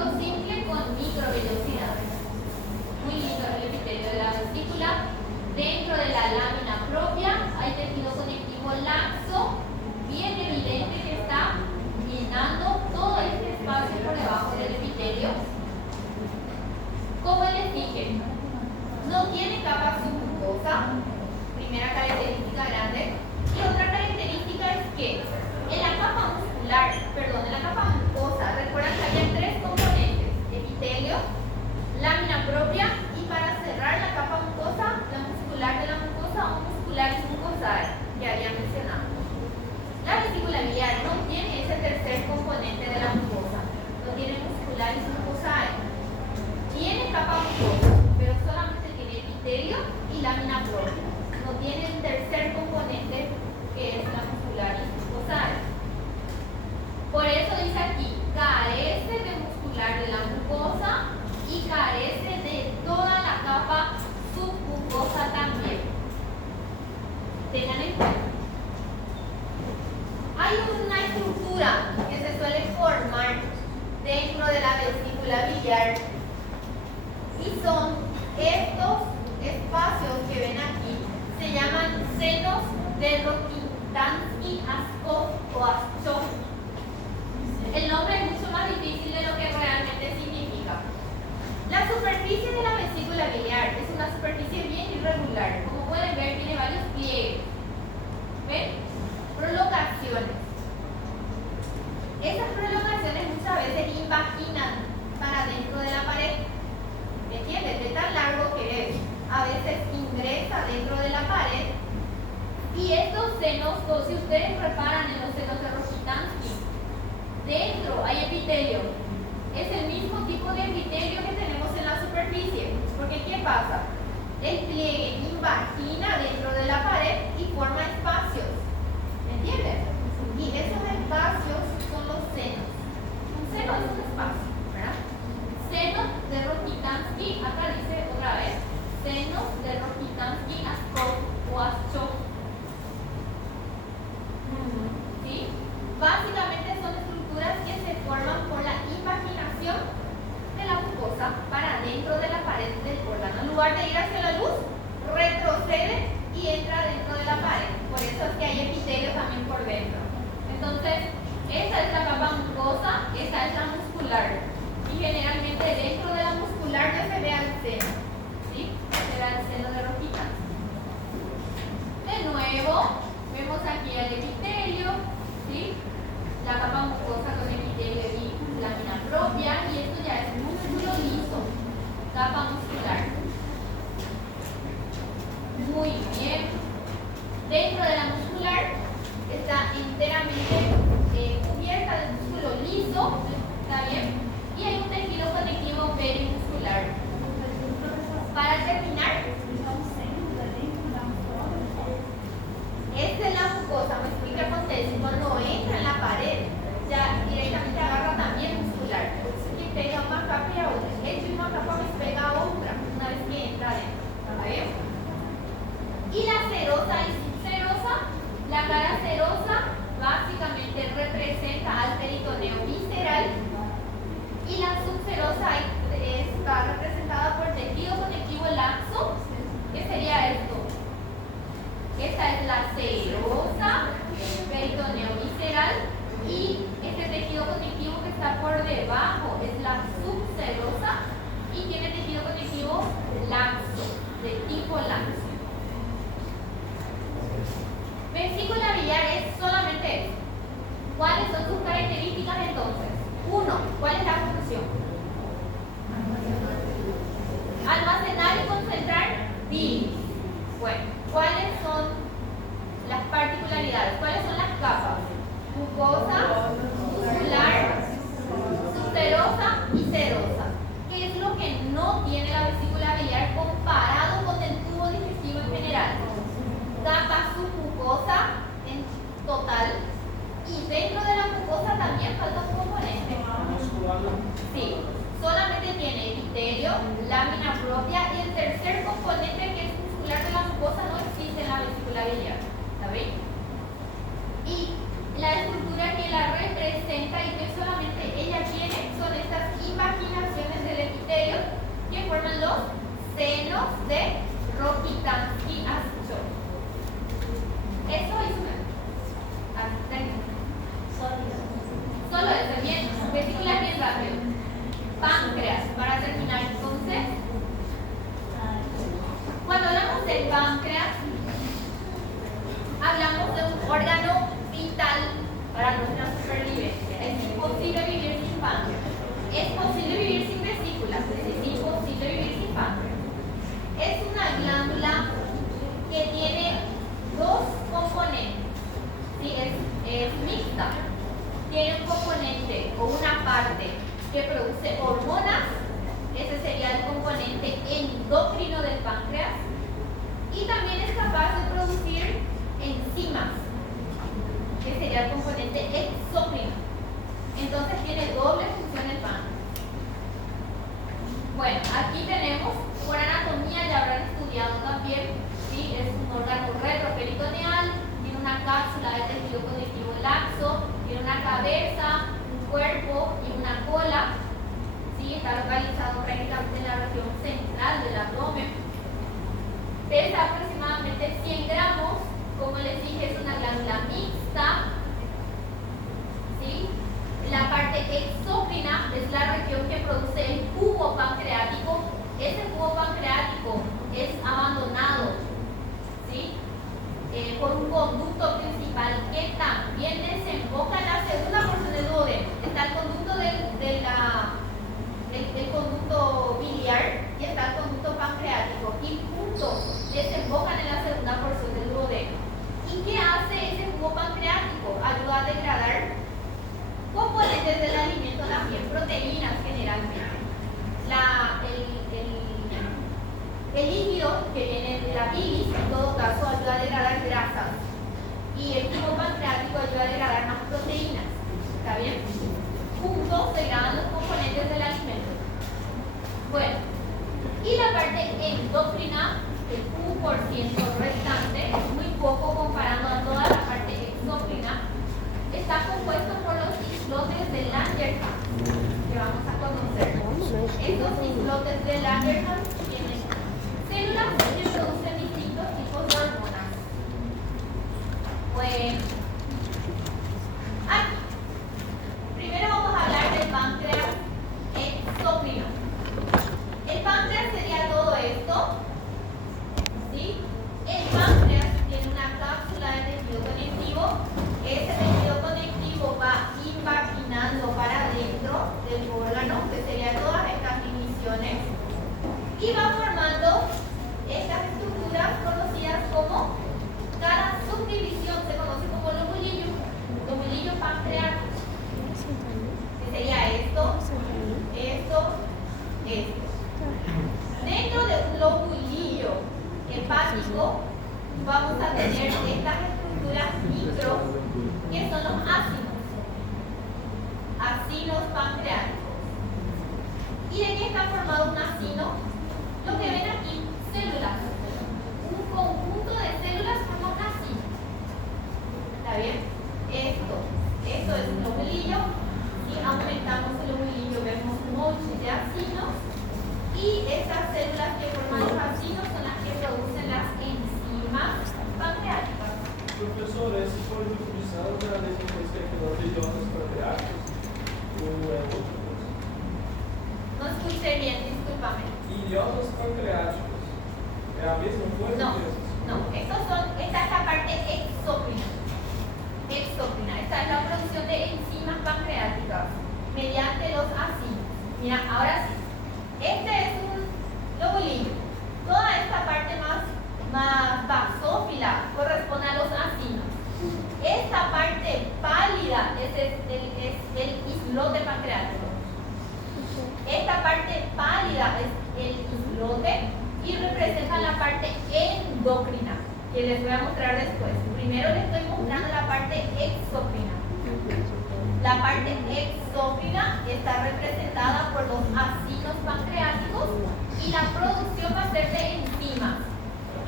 tejido simple con microvellosidades. Muy lindo el epitelio de la vesícula. Dentro de la lámina propia hay tejido conectivo laxo, bien evidente que está llenando todo este espacio por debajo del epitelio. Como les dije, no tiene capa submucosa, primera característica grande. Y otra característica es que en la capa mucosa, recuerdan que había tres componentes: epitelio, lámina propia y, para cerrar la capa mucosa, la muscular de la mucosa o muscularis mucosae, que había mencionado. La vesícula biliar no tiene ese tercer componente de la mucosa, no tiene muscularis mucosae. Tiene capa mucosa, pero solamente tiene epitelio y lámina propia. No tiene el tercer componente, que es la muscularis mucosae. Por eso dice aquí, carece de muscular de la mucosa y carece de toda la capa submucosa también. Tengan en cuenta. Hay una estructura que se suele formar dentro de la vesícula biliar y son estos espacios que ven aquí. Se llaman senos de Rokitansky-Askov o Aschov. El nombre es mucho más difícil de lo que realmente significa. La superficie de la vesícula biliar es una superficie bien irregular. Como pueden ver, tiene varios pliegues. ¿Ven? Prolongaciones. Esas prolongaciones muchas veces invaginan para dentro de la pared. ¿Me entiendes? De tan largo que es. A veces ingresa dentro de la pared. Y estos senos, si ustedes reparan en los senos de Rokitansky, dentro hay epitelio. Es el mismo tipo de epitelio que tenemos en la superficie. Porque ¿qué pasa? El pliegue invagina dentro de la pared y forma espacios. ¿Me entienden? Y esos espacios son los senos. Un seno es un espacio, ¿verdad? Senos de Rokitansky, acá dice otra vez, senos de Rokitansky-Askov o Aschov. ¿Sí? Básicamente son estructuras que se forman por la invaginación de la mucosa para dentro de la pared del órgano. En lugar de ir hacia la luz, retrocede y entra dentro de la pared. Por eso es que hay epitelio también por dentro. Entonces, esta es la capa mucosa, esta es la muscular. Y generalmente dentro de la muscular ya se ve el seno. ¿Sí? Se ve el seno de Rokitansky. De nuevo, vemos aquí el epitelio. ¿Sí? La capa mucosa con epitelio y lámina propia, y esto ya es músculo liso, capa muscular. Muy bien. Dentro de la muscular está enteramente cubierta de músculo liso, ¿está bien? Y hay un tejido conectivo perimuscular. Para terminar, esta es la mucosa, me explica el contexto. Cuando entra en la pared, ya directamente agarra también muscular. Si pega una capa y a otra, hecho una capa me pega a otra una vez que entra adentro. ¿Está bien? Y la serosa y subserosa, la cara serosa básicamente representa al peritoneo visceral y la subserosa está representada por tejido conectivo laxo. ¿Qué sería esto? Esta es la serosa, peritoneo visceral, y este tejido conectivo que está por debajo es la subserosa y tiene tejido conectivo laxo, de tipo laxo. Vesícula biliar es solamente eso. ¿Cuáles son sus características entonces? 1. ¿Cuál es la función? Almacenar y concentrar bilis. Bueno, ¿cuáles son las particularidades? ¿Cuáles son las capas? Mucosa, muscular, subserosa y serosa. ¿Qué es lo que no tiene la vesícula biliar comparado con el tubo digestivo en general? Capa submucosa en total, y dentro de la mucosa también falta un componente. Sí, solamente tiene epitelio, lámina propia, y el tercer componente, que es muscular de la mucosa, no existe en la vesícula biliar. ¿Está bien? Y la estructura que la representa y que solamente ella tiene son estas invaginaciones Vesícula bien rápido. Páncreas, para terminar entonces. Cuando hablamos del páncreas, hablamos de un órgano vital para nuestra supervivencia. Es imposible vivir sin páncreas. Es posible vivir sin vesículas, es imposible vivir sin páncreas. Es una glándula que tiene dos componentes. ¿Sí? Es mixta. Tiene un componente o una parte que produce hormonas, ese sería el componente endocrino del páncreas, y también es capaz de producir enzimas, que sería el componente exócrino. Entonces tiene doble función el páncreas. Bueno, aquí tenemos, por anatomía ya habrán estudiado también, ¿sí? Es un órgano retroperitoneal, tiene una cápsula de tejido conectivo laxo, tiene una cabeza, un cuerpo y una cola, ¿sí? Está localizado prácticamente en la región central del abdomen. Pesa aproximadamente 100 gramos, como les dije, es una glándula mixta, ¿sí? La parte exócrina es la región que produce el cubo pancreático. Ese cubo pancreático es abandonado, ¿sí? Por un conducto principal que también desemboca en la segunda porción del duodeno. Está el conducto del conducto biliar y está el conducto pancreático, y juntos desembocan en la segunda porción del duodeno. ¿Y qué hace ese cubo pancreático? Ayuda a degradar componentes del alimento también, proteínas generalmente. El líquido que viene de la bilis, en todo caso, ayuda a degradar grasas. Y el cubo pancreático ayuda a degradar más proteínas. ¿Está bien? Juntos degradan los componentes del alimento. Bueno, y la parte endocrina, el 1% restante, es muy poco comparando a toda la parte exócrina, está compuesto por los islotes de Langerhans, que vamos a conocer. Estos islotes de Langerhans tienen células que producen distintos tipos de hormonas. Bueno, aquí, primero vamos a hablar del páncreas exócrino. El páncreas sería todo esto, ¿sí? El páncreas tiene una cápsula de tejido conectivo. Ese tejido conectivo va invaginando para adentro del órgano, que serían todas estas divisiones, y va formando estas estructuras conocidas como cada subdivisión, se conoce como lobulillo pancreático, que sería esto. Dentro de un lobulillo hepático vamos a tener estas estructuras micro, que son los acinos pancreáticos. ¿Y de qué está formado un acino? Lo que ven aquí, células. Un conjunto de células forma un acino. ¿Está bien? Esto es un lobulillo. Si aumentamos el lobulillo vemos muchos de acinos. Y estas células que forman los acinos son las que producen las enzimas pancreáticas. Professor, esse foi utilizado para depois que aquelas idiotas pancreáticas ou é outra coisa? No escuché bien, discúlpame. Idiotas pancreáticas. ¿Es la misma coisa? No. Esta es la parte exócrina. Esta es la producción de enzimas pancreáticas mediante los acinos. Mira, ahora sí. Este es un lobulillo. Toda esta parte más basófila corresponde a los acinos. Esta parte pálida es el islote pancreático. Esta parte pálida es el islote y representa la parte endocrina, que les voy a mostrar después. Primero les estoy mostrando la parte exócrina. La parte exócrina está representada por los acinos pancreáticos y la producción va a ser de enzimas.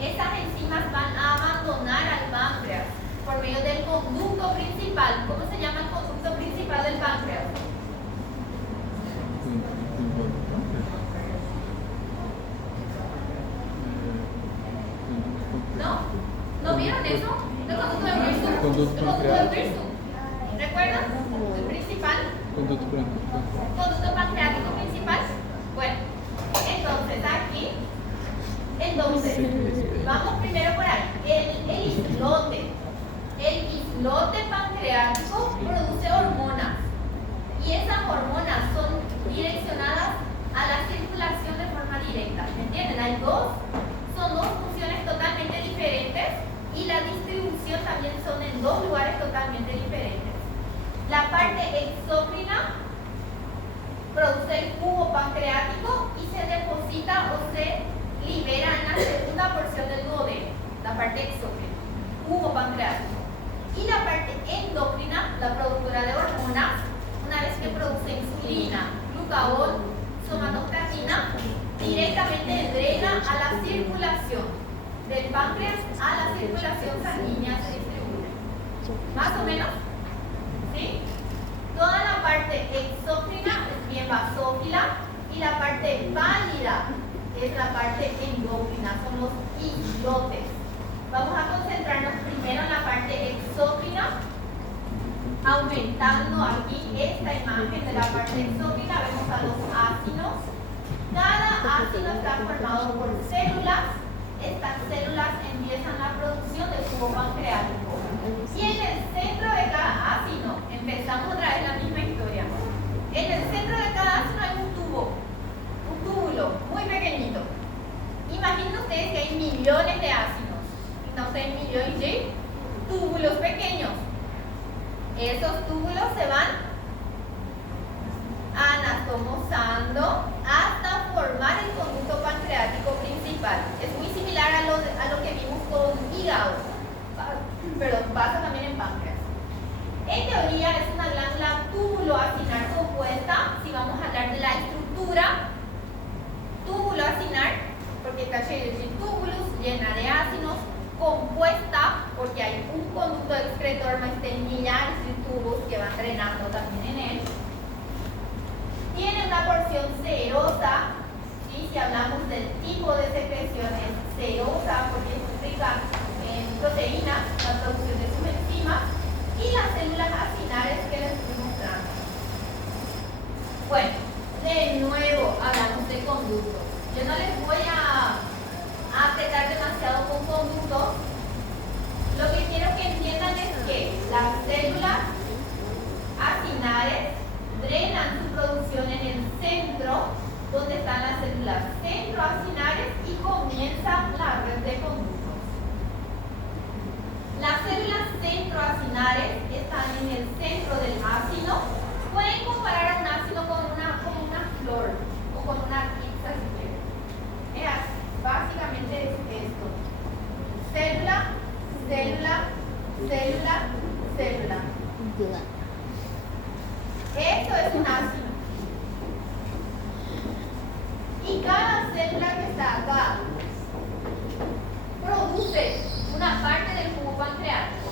Estas enzimas van a abandonar al páncreas por medio del conducto principal. ¿Cómo se llama el conducto principal del páncreas? ¿No? ¿No vieron eso? El conducto de Pearson. El conducto de Pearson. ¿Recuerdan? El principal. Conducto pancreático principal. Bueno, entonces aquí, vamos primero por ahí. El islote pancreático produce hormonas y esas hormonas son direccionadas a la circulación de forma directa. ¿Me entienden? Son dos funciones totalmente diferentes y la distribución también son en dos lugares totalmente diferentes. La parte exócrina produce el jugo pancreático y se deposita o se libera en la segunda porción del duodeno, la parte exócrina, jugo pancreático. Y la parte endocrina, la productora de hormonas, una vez que produce insulina, glucagón, somatostatina, directamente drena a la circulación del páncreas a la circulación sanguínea se distribuye. ¿Más o menos? ¿Sí? Toda la parte exócrina es bien basófila y la parte válida es la parte endócrina, son los islotes. Vamos a concentrarnos primero en la parte exócrina, aumentando aquí esta imagen de la parte exócrina. Vemos a los ácidos. Cada ácido está formado por células. Estas células empiezan la producción del jugo pancreático. Y en el centro de cada ácido, empezamos otra vez la misma historia. En el centro de cada ácido hay un túbulo muy pequeñito. Imaginen ustedes que hay millones de ácidos. Entonces hay millones de túbulos pequeños. Esos túbulos se van anatomosando hasta formar el conducto pancreático principal. Es muy similar a lo que vimos con hígado, pero pasa también en páncreas. En teoría es una glándula túbulo-acinar compuesta, si vamos a hablar de la estructura, túbulo-acinar, porque está lleno de túbulos, llena de ácidos, compuesta, porque hay un conducto excretor más de millares de tubos que van drenando también en él. Tiene una porción serosa, ¿sí? Si hablamos del tipo de secreción es serosa porque es rica en proteínas, la producción de sus enzimas y las células acinares que les estoy mostrando. Bueno, de nuevo hablamos de conductos. Yo no les voy a apretar demasiado con conductos. Lo que quiero que entiendan es que las células acinares drenan su producción en el centro, donde están las células centroacinares y comienza la red de conductos. Las células centroacinares están en el centro del ácido. Pueden comparar a un ácido con una flor o con una pizza si quieren. Básicamente es esto. Célula, célula, célula, célula. Esto es un ácido. Y cada célula que está acá produce una parte del jugo pancreático.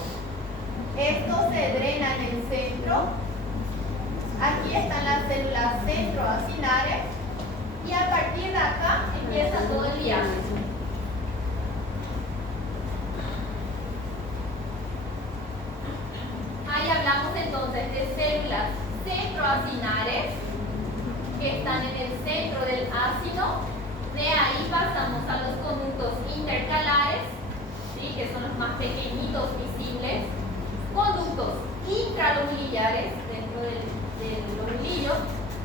Esto se drena en el centro. Aquí están las células centroacinares. Y a partir de acá empieza todo el viaje. Ahí hablamos entonces de células centroacinares que están en el centro del ácido. De ahí pasamos a los conductos intercalares, ¿sí? Que son los más pequeñitos visibles. Conductos intralobulillares dentro del lobulillo.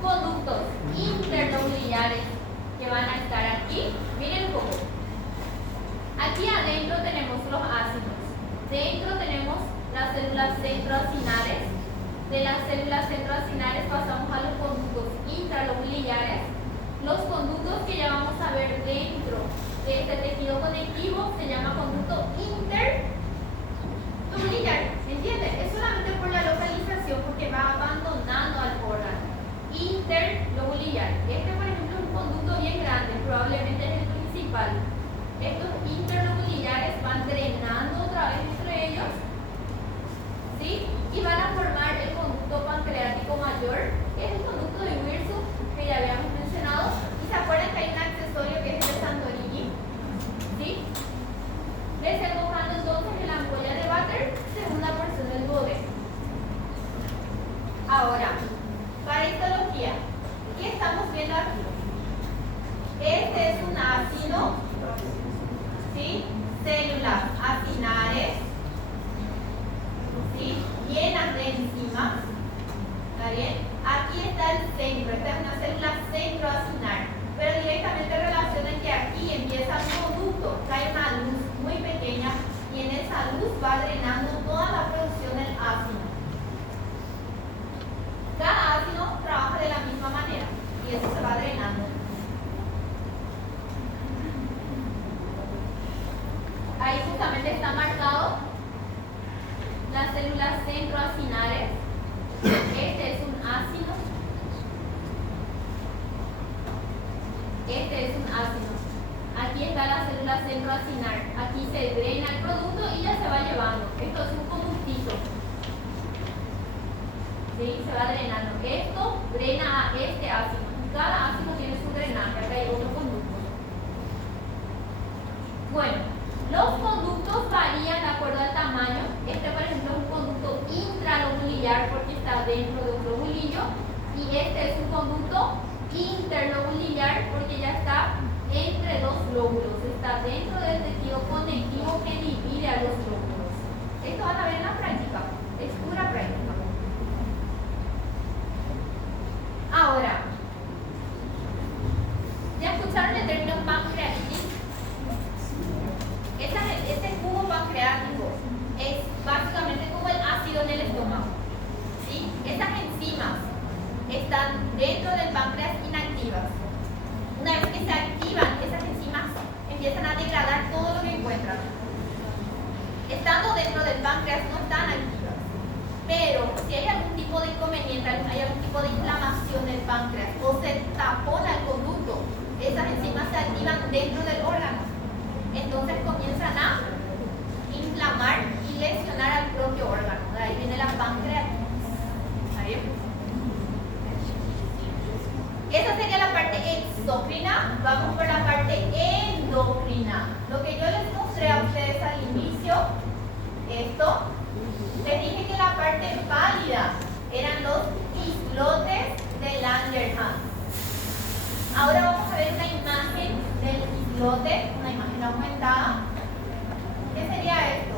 Conductos interlobulillares que van a estar aquí. Miren un poco. Aquí adentro tenemos los ácidos. Dentro tenemos las células centroacinares. De las células centroacinares pasamos a los conductos intralobulillares. Los conductos que ya vamos a ver dentro de este tejido conectivo se llama conducto interlobulilar. ¿Entienden? Es solamente por la localización porque va abandonando al órgano. Interlobulilar. Este, por ejemplo, es un conducto bien grande, probablemente es el principal. Estos interlobulillares van drenando otra vez entre ellos, ¿sí? Y van a formar el conducto pancreático mayor, que es el conducto de Wirsum, que ya habíamos mencionado. Y se acuerdan que hay un accesorio que es el de Santorini, ¿sí? Desembocando entonces en la ampolla de Vater, segunda porción del duodeno. Ahora, Para histología, ¿qué estamos viendo aquí? Este es un ácido, ¿sí? Células acinares, ¿sí? Llenas de enzimas. ¿Está bien? Aquí está el centro, esta es una célula centroacinar, pero directamente relacionan que aquí empieza un conducto, cae una luz muy pequeña y en esa luz va drenando toda la producción del ácido. Cada ácido trabaja de la misma manera y eso se va drenando. Ahí justamente está marcado las células centroacinares. Este es un ácido. Este es un ácido. Aquí está la célula centroacinar. Aquí se drena el producto y ya se va llevando. Esto es un conductito. ¿Sí? Se va drenando. Esto drena a este ácido. Cada ácido tiene su drenaje. Acá hay otro conducto. Bueno, los conductos varían de acuerdo al tamaño. Este, por ejemplo, es un conducto intralobulillar porque está dentro de un lobulillo. Y este es un conducto interlobulillar porque ya está entre dos lóbulos. Está dentro del tejido conectivo que divide a los lóbulos. Esto van a ver en la práctica. Es pura práctica. Ahora, ¿ya escucharon el término pancreatitis? Este cubo pancreático es básicamente como el ácido en el estómago, ¿sí? Esas enzimas están dentro del páncreas inactivas. Una vez que se activan, esas enzimas empiezan a degradar todo lo que encuentran. Estando dentro del páncreas no están activas, pero si hay algún tipo de inconveniente, hay algún tipo de inflamación del páncreas o se tapona el conducto, esas enzimas se activan dentro del órgano. Entonces comienzan a inflamar y lesionar al propio órgano. De ahí viene la pancreatitis. ¿Está bien? Esa sería la parte exócrina. Vamos por la parte endocrina. Lo que yo les mostré a ustedes al inicio, esto, les dije que la parte pálida eran los islotes de Langerhans. Ahora vamos a ver una imagen del islote, una imagen aumentada. ¿Qué sería esto?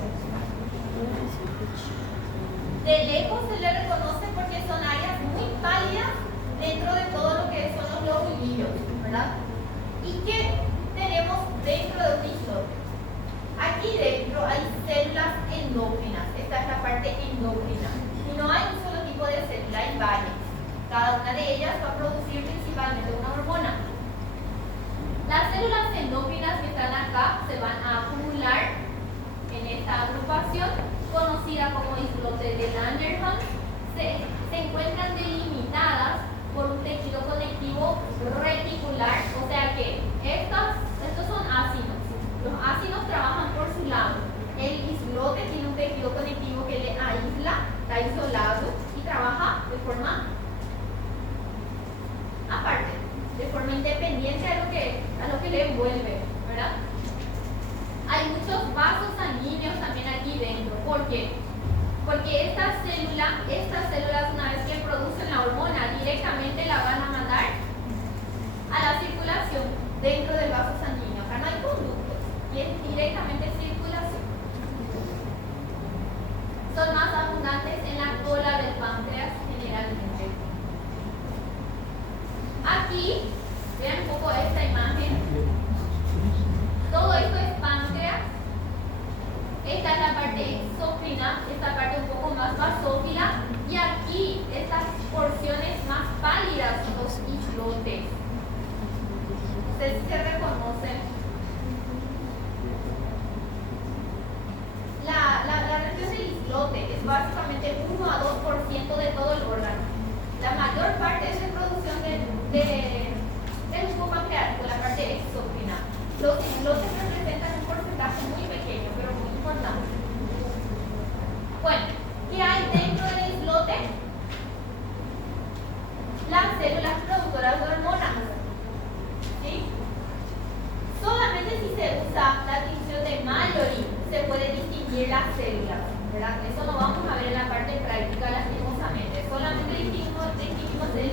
De lejos se le reconoce porque son áreas muy pálidas dentro de todo lo que son los lobulillos, ¿verdad? ¿Y qué tenemos dentro de un islote? Aquí dentro hay células endócrinas. Esta es la parte endocrina. Y no hay un solo tipo de célula, hay varias. Cada una de ellas va a producir principalmente una hormona. Las células endócrinas que están acá se van a acumular en esta agrupación conocida como islote de Langerhans. Se encuentran delimitadas por un tejido conectivo reticular, o sea que estos son ácidos. Los ácidos trabajan por su lado. El islote tiene un tejido conectivo que le aísla, está isolado y trabaja de forma aparte, de forma independiente a lo que le envuelve, ¿verdad? Hay muchos vasos sanguíneos también aquí dentro. ¿Por qué? Porque estas células una vez que producen la hormona directamente la van a mandar a la circulación dentro del vaso sanguíneo. Acá no hay conductos y es directamente circulación. Son más abundantes en la cola del páncreas generalmente. Aquí, vean un poco esta imagen. Todo esto es páncreas. Esta es la parte exócrina, esta parte un poco más basófila. Y aquí, estas porciones más pálidas son los islotes. Ustedes se reconocen. La región del islote es básicamente 1 a 2% de todo el órgano. La mayor parte es de producción del jugo pancreático, la parte exócrina. Los islotes representan un porcentaje muy pequeño, pero muy importante. Bueno, ¿qué hay dentro del islote? Las células productoras de hormonas. ¿Sí? Solamente si se usa la tinción de Mallory se puede distinguir las células, ¿verdad? Eso lo vamos a ver en la parte práctica lastimosamente. Solamente distinguimos de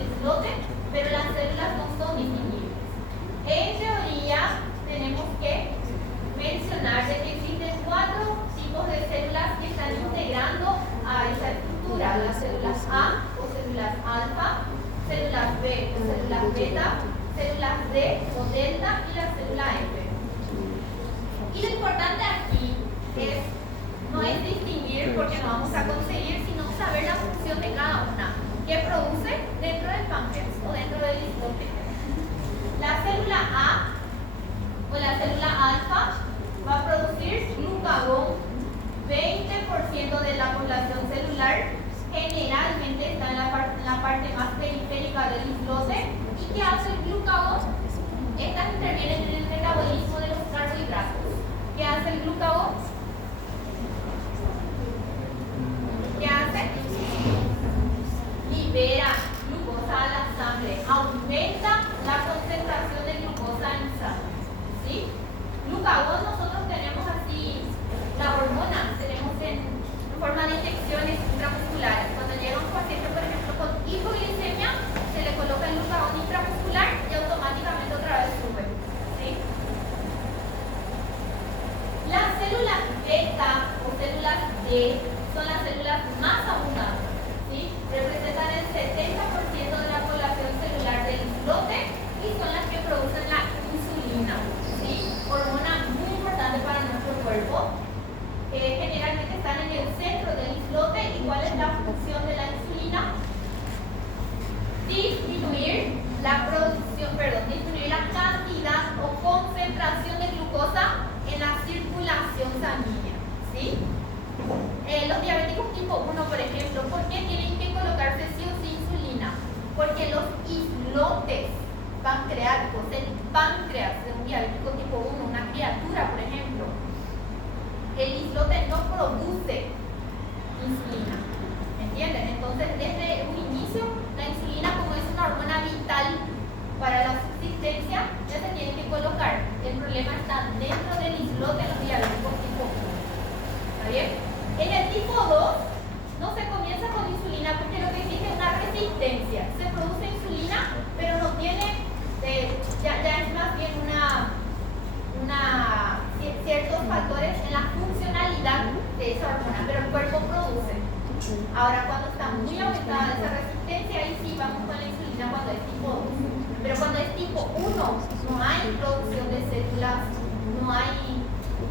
alfa, células B o células beta, células D o delta y la célula F. Y lo importante aquí no es distinguir porque no vamos a conseguir, sino saber la función de cada una que produce dentro del páncreas o dentro del islote. La célula A o la célula alfa va a producir glucagón, 20% de la población celular, generalmente está en la parte más periférica del islote. ¿Y qué hace el glucagón? Estas intervienen en el metabolismo de los carbohidratos. ¿Qué hace el glucagón? ¿Qué hace? Libera glucosa a la sangre, aumenta la concentración de glucosa en sangre. ¿Sí? Glucagón nosotros tenemos así, la hormona, tenemos en forma de inyecciones intramusculares. Cuando llega un paciente, por ejemplo, con hipoglicemia, se le coloca el glucagón intramuscular y automáticamente otra vez sube. ¿Sí? Las células beta o células D son las células más abundantes. ¿Sí? Representan el 70% de la población celular del islote y son las que producen la insulina. ¿Sí? Hormona muy importante para nuestro cuerpo. Generalmente están en el centro del islote. ¿Y cuál es la función de la insulina? Disminuir la cantidad o concentración de glucosa en la circulación sanguínea. ¿Sí? Los diabéticos tipo 1, por ejemplo, ¿por qué tienen que colocarse sí o sí insulina? Porque los islotes pancreáticos, el páncreas de un diabético tipo 1, una criatura, por ejemplo, el islote no produce insulina. ¿Entienden? Entonces, desde un inicio, la insulina, como es una hormona vital para la subsistencia, ya se tiene que colocar. El problema está dentro del islote de los diabéticos tipo 1. ¿Está bien? En el tipo 2 no se comienza con insulina porque lo que existe es una resistencia. Se produce insulina, pero no tiene, ya es más bien ciertos factores en la funcionalidad de esa hormona, pero el cuerpo produce. Ahora, cuando está muy aumentada esa resistencia, ahí sí vamos con la insulina cuando es tipo 2. Pero cuando es tipo 1, no hay producción de células, no hay,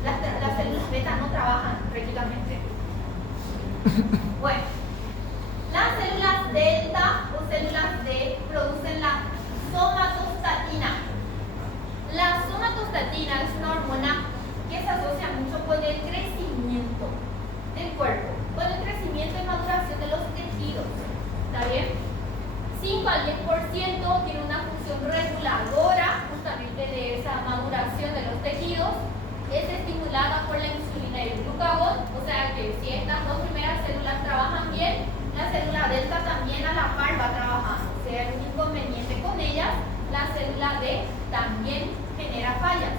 las células beta no trabajan prácticamente. Bueno, las células delta o células D producen la somatostatina. La somatostatina es una hormona que se asocia mucho con el crecimiento del cuerpo, con el crecimiento y maduración de los tejidos. ¿Está bien? 5 al 10% tiene una función reguladora justamente de esa maduración de los tejidos. Es estimulada por la insulina y el glucagón, o sea que si estas dos primeras células trabajan bien, la célula delta también a la par va trabajando. Si hay algún inconveniente con ellas, la célula D también genera fallas.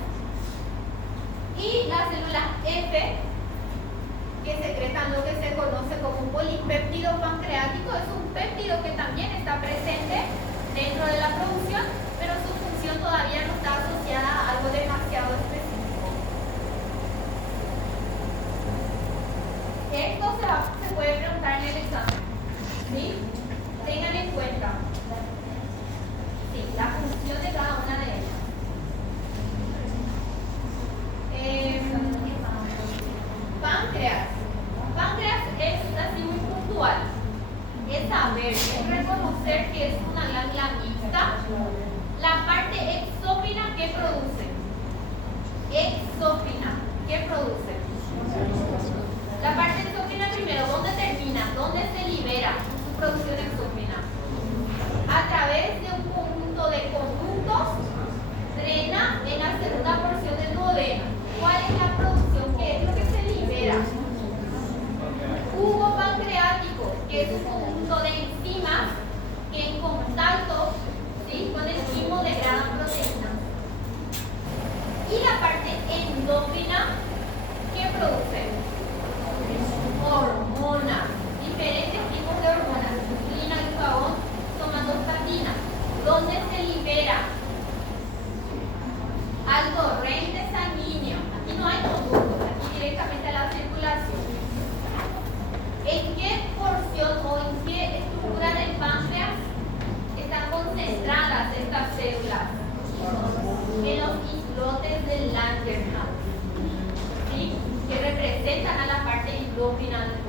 Y la célula F, que secretan lo que se conoce como un polipéptido pancreático, es un péptido que también está presente dentro de la producción, pero su función todavía no está asociada a algo demasiado específico. Esto se puede preguntar en el examen. ¿Sí? Tengan en cuenta. Sí, la función de cada una de ellas. Páncreas. Páncreas es así muy puntual. Es saber, es reconocer que es una glándula mixta. La parte exócrina, ¿qué produce? Exócrina, ¿qué produce? La parte exócrina primero, ¿dónde termina? ¿Dónde se libera su producción exócrina? A través de un conjunto de conductos, drena en la segunda porción del duodeno. ¿Cuál es la producción? ¿Qué es lo que se libera? Jugo pancreático, que es un conjunto de enzimas que en contacto, ¿sí?, con el quimo degradan proteínas. Y la parte endocrina, ¿qué produce? Hormonas, diferentes tipos de hormonas, insulina, estas células? En los islotes del Langerhans, ¿sí? Que representan a la parte indominal